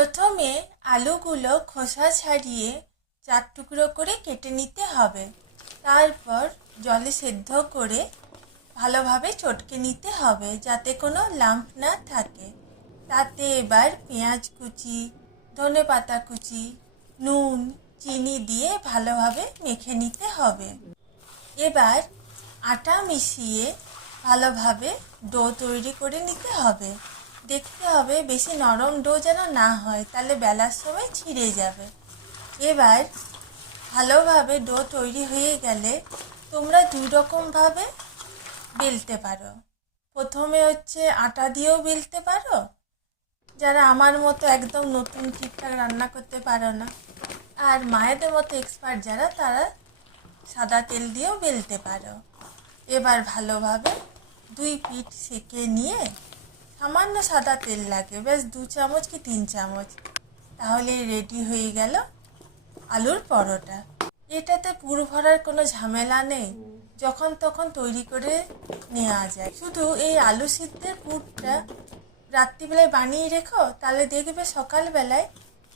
প্রথমে আলুগুলো খোসা ছাড়িয়ে 4 টুকরো করে কেটে নিতে হবে। তারপর জলে সেদ্ধ করে ভালোভাবে চটকে নিতে হবে যাতে কোনো লাম্প না থাকে। তাতে এবার পেঁয়াজ কুচি, ধনেপাতা কুচি, নুন, চিনি দিয়ে ভালোভাবে মেখে নিতে হবে। এবার আটা মিশিয়ে ভালোভাবে ডো তৈরি করে নিতে হবে। দেখতে হবে বেশি নরম ডো যেন না হয়, তাহলে বেলার সময় ছিঁড়ে যাবে। এবার ভালোভাবে ডো তৈরি হয়ে গেলে তোমরা 2 রকমভাবে বেলতে পারো। প্রথমে হচ্ছে আটা দিয়েও বেলতে পারো, যারা আমার মতো একদম নতুন ঠিকঠাক রান্না করতে পারো না, আর মায়েদের মতো এক্সপার্ট যারা, তারা সাদা তেল দিয়েও বেলতে পারো। এবার ভালোভাবে 2 পিঠ সেঁকে নিয়ে সামান্য সাদা তেল লাগে, বেশ 2 চামচ কি 3 চামচ, তাহলে রেডি হয়ে গেল আলুর পরোটা। এটাতে পুর ভরার কোনো ঝামেলা নেই, যখন তখন তৈরি করে নেওয়া যায়। শুধু এই আলু সিদ্ধের পুরটা রাত্রিবেলায় বানিয়ে রেখো, তাহলে দেখবে সকালবেলায়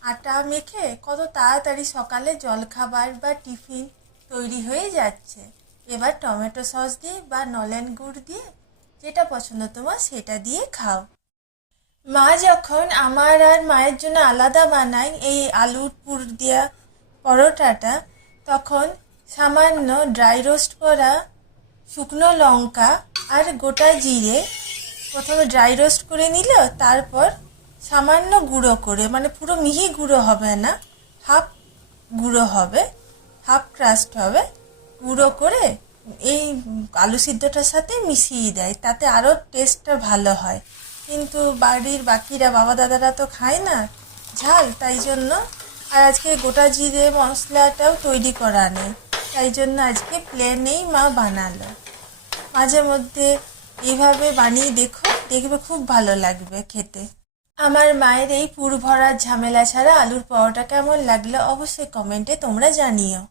আটা মেখে কত তাড়াতাড়ি সকালে জলখাবার বা টিফিন তৈরি হয়ে যাচ্ছে। এবার টমেটো সস দিয়ে বা নলেন গুড় দিয়ে, যেটা পছন্দ তোমার সেটা দিয়ে খাও। মা যখন আমার আর মায়ের জন্য আলাদা বানায় এই আলুর পুর দেওয়া পরোটাটা, তখন সামান্য ড্রাই রোস্ট করা শুকনো লঙ্কা আর গোটা জিরে প্রথমে ড্রাই রোস্ট করে নিল, তারপর সামান্য গুঁড়ো করে, মানে পুরো মিহি গুঁড়ো হবে না, হাফ গুঁড়ো হবে, হাফ ক্রাস্ট হবে, গুঁড়ো করে এই আলু সিদ্ধটার সাথে মিশিয়ে দেয়, তাতে আরও টেস্টটা ভালো হয়। কিন্তু বাড়ির বাকিরা, বাবা দাদারা তো খায় না ঝাল, তাই জন্য আর আজকে গোটা জিরে মশলাটাও তৈরি করা নেই, তাই জন্য আজকে প্লেনেই মা বানালো। মাঝে মধ্যে এইভাবে বানিয়ে দেখো, দেখবে খুব ভালো লাগবে খেতে। আমার মায়ের এই পুর ভরার ঝামেলা ছাড়া আলুর পরোটা কেমন লাগলো অবশ্যই কমেন্টে তোমরা জানিও।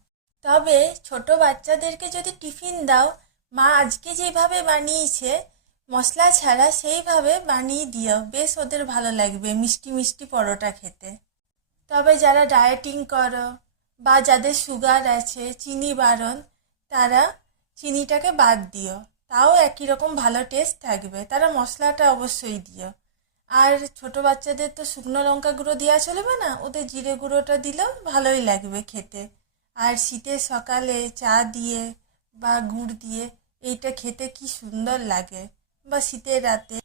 তবে ছোট বাচ্চাদেরকে যদি টিফিন দাও, মা আজকে যেভাবে বানিয়েছে মশলা ছাড়া, সেইভাবে বানিয়ে দিও, বেশ ওদের ভালো লাগবে মিষ্টি মিষ্টি পরোটা খেতে। তবে যারা ডায়েটিং করো বা যাদের সুগার আছে, চিনি বারণ, তারা চিনিটাকে বাদ দিও, তাও একই রকম ভালো টেস্ট থাকবে। তারা মশলাটা অবশ্যই দিও। আর ছোট বাচ্চাদের তো শুকনো লঙ্কা গুঁড়ো দেওয়া চলবে না, ওদের জিরে গুঁড়োটা দিলেও ভালোই লাগবে খেতে। আর শীতের সকালে চা দিয়ে বা গুড় দিয়ে এইটা খেতে কি সুন্দর লাগে, বা শীতের রাতে